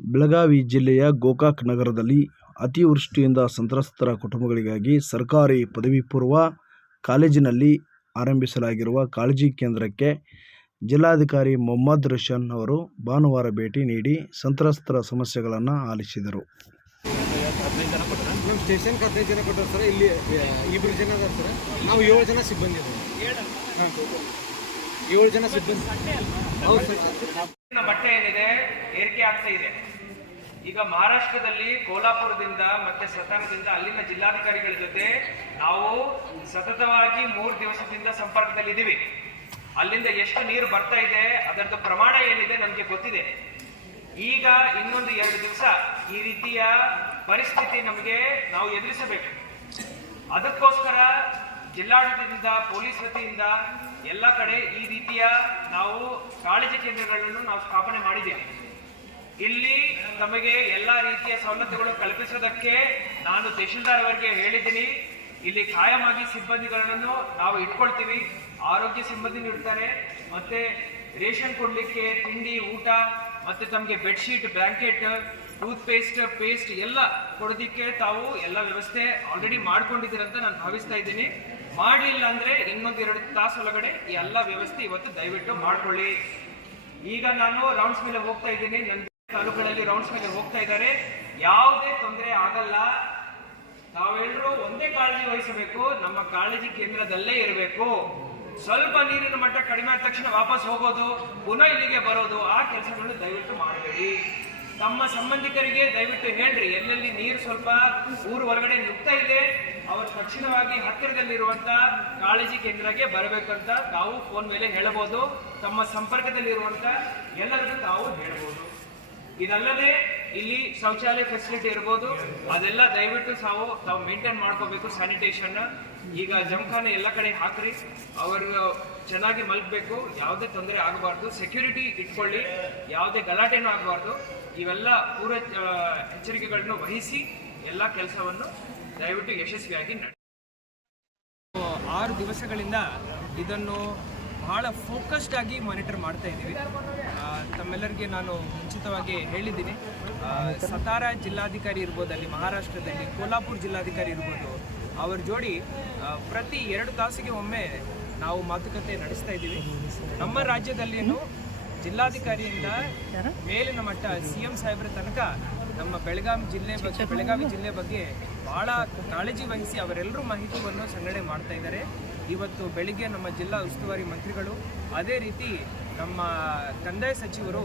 ಬೆಳಗಾವಿ ಜಿಲ್ಲೆಯ ಗೋಕಾಕ್ ನಗರದಲ್ಲಿ ಅತಿವೃಷ್ಟಿಯಿಂದ ಸಂತ್ರಸ್ತರ ಕುಟುಂಬಗಳಿಗಾಗಿ ಸರ್ಕಾರಿ ಪದವಿ ಪೂರ್ವ ಕಾಲೇಜಿನಲ್ಲಿ ಆರಂಭಿಸಲಾಗಿರುವ ಕಾಳಜಿ ಕೇಂದ್ರಕ್ಕೆ ಜಿಲ್ಲಾಧಿಕಾರಿ ಮೊಹಮ್ಮದ್ ರಶನ್ ಅವರು ಭಾನುವಾರ ಭೇಟಿ ನೀಡಿ ಸಂತ್ರಸ್ತರ ಸಮಸ್ಯೆಗಳನ್ನು ಆಲಿಸಿದರು. ಮಟ್ಟ ಏನಿದೆ, ಏರಿಕೆ ಆಗ್ತಾ ಇದೆ. ಈಗ ಮಹಾರಾಷ್ಟ್ರದಲ್ಲಿ ಕೋಲಾಪುರದಿಂದ ಮತ್ತೆ ಸತಾರದಿಂದ ಅಲ್ಲಿನ ಜಿಲ್ಲಾಧಿಕಾರಿಗಳ ಜೊತೆ ನಾವು ಸತತವಾಗಿ ಮೂರು ದಿವಸದಿಂದ ಸಂಪರ್ಕದಲ್ಲಿದ್ದೀವಿ. ಅಲ್ಲಿಂದ ಎಷ್ಟು ನೀರು ಬರ್ತಾ ಇದೆ, ಅದರದ್ದು ಪ್ರಮಾಣ ಏನಿದೆ ನಮಗೆ ಗೊತ್ತಿದೆ. ಈಗ ಇನ್ನೊಂದು ಎರಡು ದಿವಸ ಈ ರೀತಿಯ ಪರಿಸ್ಥಿತಿ ನಮಗೆ ನಾವು ಎದುರಿಸಬೇಕು. ಅದಕ್ಕೋಸ್ಕರ ಜಿಲ್ಲಾಡಳಿತದಿಂದ, ಪೊಲೀಸ್ ವತಿಯಿಂದ ಎಲ್ಲ ಕಡೆ ಈ ರೀತಿಯ ನಾವು ಕಾಳಜಿ ಕೇಂದ್ರಗಳನ್ನು ನಾವು ಸ್ಥಾಪನೆ ಮಾಡಿದ್ದೇವೆ. ಇಲ್ಲಿ ತಮಗೆ ಎಲ್ಲ ರೀತಿಯ ಸವಲತ್ತುಗಳು ಕಲ್ಪಿಸೋದಕ್ಕೆ ನಾನು ತಹಶೀಲ್ದಾರ್ ಅವರಿಗೆ ಹೇಳಿದ್ದೀನಿ. ಇಲ್ಲಿ ಕಾಯಮಾಗಿ ಸಿಬ್ಬಂದಿಗಳನ್ನು ನಾವು ಇಟ್ಕೊಳ್ತೀವಿ. ಆರೋಗ್ಯ ಸಿಬ್ಬಂದಿ ಇರ್ತಾರೆ ಮತ್ತೆ ರೇಷನ್ ಕೊಡಲಿಕ್ಕೆ ತಿಂಡಿ, ಊಟ ಮತ್ತೆ ತಮಗೆ bedsheet, blanket toothpaste paste ಎಲ್ಲ ಕೊಡೋದಿಕ್ಕೆ ತಾವು ಎಲ್ಲ ವ್ಯವಸ್ಥೆ ಆಲ್ರೆಡಿ ಮಾಡ್ಕೊಂಡಿದ್ದೀರಂತ ನಾನು ಭಾವಿಸ್ತಾ ಇದ್ದೀನಿ. ಮಾಡಲಿಲ್ಲ ಅಂದರೆ ಇನ್ನೊಂದು ಎರಡು ತಾಸು ಒಳಗಡೆ ಈ ಎಲ್ಲ ವ್ಯವಸ್ಥೆ ಇವತ್ತು ದಯವಿಟ್ಟು ಮಾಡ್ಕೊಳ್ಳಿ. ಈಗ ನಾನು ರೌಂಡ್ಸ್ ಮೇಲೆ ಹೋಗ್ತಾ ಇದ್ದೀನಿ. ನನ್ನ ತಾಲೂಕುಗಳಲ್ಲಿ ರೌಂಡ್ಸ್ ಮೇಲೆ ಹೋಗ್ತಾ ಇದ್ದಾರೆ. ಯಾವುದೇ ತೊಂದರೆ ಆಗಲ್ಲ. ನಾವೆಲ್ಲರೂ ಒಂದೇ ಕಾಳಜಿ ವಹಿಸಬೇಕು. ನಮ್ಮ ಕಾಳಜಿ ಕೇಂದ್ರದಲ್ಲೇ ಇರಬೇಕು. ಸ್ವಲ್ಪ ನೀರಿನ ಮಟ್ಟ ಕಡಿಮೆ ಆದ ತಕ್ಷಣ ವಾಪಸ್ ಹೋಗೋದು, ಪುನಃ ಇಲ್ಲಿಗೆ ಬರೋದು, ಆ ಕೆಲಸಗಳನ್ನು ದಯವಿಟ್ಟು ಮಾಡಬೇಡಿ. ತಮ್ಮ ಸಂಬಂಧಿಕರಿಗೆ ದಯವಿಟ್ಟು ಹೇಳ್ರಿ, ಎಲ್ಲೆಲ್ಲಿ ನೀರು ಸ್ವಲ್ಪ ಊರು ಹೊರಗಡೆ ನುಗ್ತಾ ಇದೆ, ಅವರು ತಕ್ಷಣವಾಗಿ ಹತ್ತಿರದಲ್ಲಿರುವಂತ ಕಾಳಜಿ ಕೇಂದ್ರಕ್ಕೆ ಬರಬೇಕಂತ ತಾವು ಫೋನ್ ಮೇಲೆ ಹೇಳಬಹುದು. ತಮ್ಮ ಸಂಪರ್ಕದಲ್ಲಿರುವಂತ ಎಲ್ಲರಿಗೂ ತಾವು ಹೇಳಬಹುದು. ಇದಲ್ಲದೆ ಇಲ್ಲಿ ಶೌಚಾಲಯ ಫೆಸಿಲಿಟಿ ಇರ್ಬೋದು. ಅದೆಲ್ಲ ದಯವಿಟ್ಟು ತಾವು ತಾವು ಮೇಂಟೈನ್ ಮಾಡ್ಕೋಬೇಕು ಸ್ಯಾನಿಟೇಷನ್ ಈಗ ಜಮಖಾನೆ ಎಲ್ಲ ಕಡೆ ಹಾಕ್ರಿ. ಅವರು ಚೆನ್ನಾಗಿ ಮಲ್ಕಬೇಕು ಯಾವುದೇ ತೊಂದರೆ ಆಗಬಾರ್ದು. ಸೆಕ್ಯೂರಿಟಿ ಇಟ್ಕೊಳ್ಳಿ. ಯಾವುದೇ ಗಲಾಟೆನೂ ಆಗಬಾರ್ದು. ಇವೆಲ್ಲ ಪೂರ್ವ ಎಚ್ಚರಿಕೆಗಳನ್ನು ವಹಿಸಿ ಎಲ್ಲ ಕೆಲಸವನ್ನು ದಯವಿಟ್ಟು ಯಶಸ್ವಿಯಾಗಿ ನಡೆಸಿ ಆರು ದಿವಸಗಳಿಂದ ಇದನ್ನು ಬಹಳ ಫೋಕಸ್ಡ್ ಆಗಿ ಮಾನಿಟರ್ ಮಾಡ್ತಾ ಇದ್ದೀವಿ. ತಮ್ಮೆಲ್ಲರಿಗೆ ನಾನು ಮುಂಚಿತವಾಗಿ ಹೇಳಿದ್ದೀನಿ. ಸತಾರಾ ಸತಾರ ಜಿಲ್ಲಾಧಿಕಾರಿ ಇರ್ಬೋದು ಅಲ್ಲಿ ಮಹಾರಾಷ್ಟ್ರದಲ್ಲಿ, ಕೋಲ್ಹಾಪುರ ಜಿಲ್ಲಾಧಿಕಾರಿ ಇರ್ಬೋದು, ಅವ್ರ ಜೋಡಿ ಪ್ರತಿ ಎರಡು ತಾಸಿಗೆ ಒಮ್ಮೆ ನಾವು ಮಾತುಕತೆ ನಡೆಸ್ತಾ ಇದ್ದೀವಿ. ನಮ್ಮ ರಾಜ್ಯದಲ್ಲಿಯೂ ಜಿಲ್ಲಾಧಿಕಾರಿಯಿಂದ ಮೇಲಿನ ಮಟ್ಟ ಸಿ ಎಂ ಸಾಹೇಬರ ತನಕ ನಮ್ಮ ಬೆಳಗಾವಿ ಜಿಲ್ಲೆ ಬಗ್ಗೆ ಬೆಳಗಾವಿ ಜಿಲ್ಲೆ ಬಗ್ಗೆ ಭಾಳ ಕಾಳಜಿ ವಹಿಸಿ ಅವರೆಲ್ಲರೂ ಮಾಹಿತಿಯನ್ನು ಸಂಗ್ರಹಣೆ ಮಾಡ್ತಾ ಇದ್ದಾರೆ. ಇವತ್ತು ಬೆಳಿಗ್ಗೆ ನಮ್ಮ ಜಿಲ್ಲಾ ಉಸ್ತುವಾರಿ ಮಂತ್ರಿಗಳು ಅದೇ ರೀತಿ ನಮ್ಮ ಕಂದಾಯ ಸಚಿವರು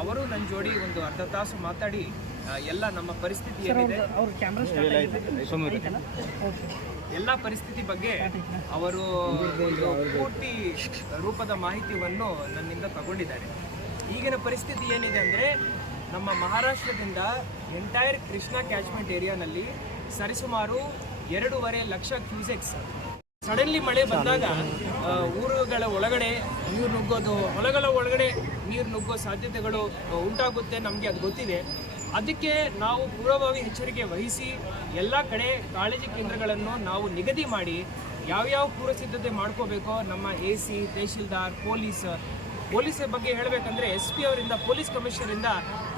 ಅವರು ನನ್ನ ಜೋಡಿ ಒಂದು ಅರ್ಧ ತಾಸು ಮಾತಾಡಿ ಎಲ್ಲ ನಮ್ಮ ಪರಿಸ್ಥಿತಿ ಏನಿದೆ? ಎಲ್ಲ ಪರಿಸ್ಥಿತಿ ಬಗ್ಗೆ ಅವರು ಒಂದು ಪೂರ್ತಿ ರೂಪದ ಮಾಹಿತಿಯನ್ನು ನನ್ನಿಂದ ತಗೊಂಡಿದ್ದಾರೆ. ಈಗಿನ ಪರಿಸ್ಥಿತಿ ಏನಿದೆ ಅಂದರೆ ನಮ್ಮ ಮಹಾರಾಷ್ಟ್ರದಿಂದ ಎಂಟೈರ್ ಕೃಷ್ಣಾ ಕ್ಯಾಚ್ಮೆಂಟ್ ಏರಿಯಾನಲ್ಲಿ ಸರಿಸುಮಾರು ಎರಡೂವರೆ ಲಕ್ಷ ಕ್ಯೂಸೆಕ್ಸ್ ಸಡನ್ಲಿ ಮಳೆ ಬಂದಾಗ ಊರುಗಳ ಒಳಗಡೆ ನೀರು ನುಗ್ಗೋದು, ಹೊಲಗಳ ಒಳಗಡೆ ನೀರು ನುಗ್ಗೋ ಸಾಧ್ಯತೆಗಳು ಉಂಟಾಗುತ್ತೆ ನಮಗೆ ಅದು ಗೊತ್ತಿದೆ. ಅದಕ್ಕೆ ನಾವು ಪೂರ್ವಭಾವಿ ಎಚ್ಚರಿಕೆ ವಹಿಸಿ ಎಲ್ಲ ಕಡೆ ಕಾಳಜಿ ಕೇಂದ್ರಗಳನ್ನು ನಾವು ನಿಗದಿ ಮಾಡಿ ಯಾವ್ಯಾವ ಪೂರ್ವ ಸಿದ್ಧತೆ ಮಾಡ್ಕೋಬೇಕೋ ನಮ್ಮ ಎ ಸಿ ತಹಶೀಲ್ದಾರ್, ಪೊಲೀಸ್ ಪೊಲೀಸ್ ಬಗ್ಗೆ ಹೇಳಬೇಕಂದ್ರೆ ಎಸ್ ಪಿ ಅವರಿಂದ, ಪೊಲೀಸ್ ಕಮಿಷನರಿಂದ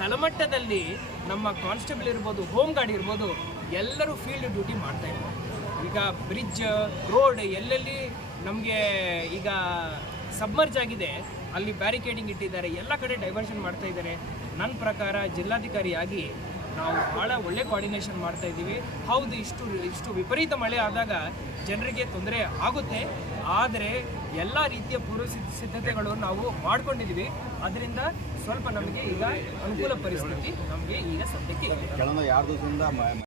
ತಳಮಟ್ಟದಲ್ಲಿ ನಮ್ಮ ಕಾನ್ಸ್ಟೇಬಲ್ ಇರ್ಬೋದು, ಹೋಮ್ ಗಾರ್ಡ್ ಇರ್ಬೋದು, ಎಲ್ಲರೂ ಫೀಲ್ಡ್ ಡ್ಯೂಟಿ ಮಾಡ್ತಾ ಇದ್ದಾರೆ. ಈಗ ಬ್ರಿಡ್ಜ್ ರೋಡ್ ಎಲ್ಲೆಲ್ಲಿ ನಮಗೆ ಈಗ ಸಬ್ಮರ್ಜ್ ಆಗಿದೆ, ಅಲ್ಲಿ ಬ್ಯಾರಿಕೇಡಿಂಗ್ ಇಟ್ಟಿದ್ದಾರೆ, ಎಲ್ಲ ಕಡೆ ಡೈವರ್ಷನ್ ಮಾಡ್ತಾ ಇದ್ದಾರೆ. ನನ್ನ ಪ್ರಕಾರ ಜಿಲ್ಲಾಧಿಕಾರಿಯಾಗಿ ನಾವು ಭಾಳ ಒಳ್ಳೆ ಕೋಆರ್ಡಿನೇಷನ್ ಮಾಡ್ತಾ ಇದ್ದೀವಿ. ಹೌದು, ಇಷ್ಟು ಇಷ್ಟು ವಿಪರೀತ ಮಳೆ ಆದಾಗ ಜನರಿಗೆ ತೊಂದರೆ ಆಗುತ್ತೆ. ಆದರೆ ಎಲ್ಲ ರೀತಿಯ ಪೂರ್ವ ಸಿದ್ಧ- ಸಿದ್ಧತೆಗಳು ನಾವು ಮಾಡ್ಕೊಂಡಿದ್ದೀವಿ. ಅದರಿಂದ ಸ್ವಲ್ಪ ನಮಗೆ ಈಗ ಅನುಕೂಲ ಪರಿಸ್ಥಿತಿ ನಮಗೆ ಈಗ ಸದ್ಯಕ್ಕೆ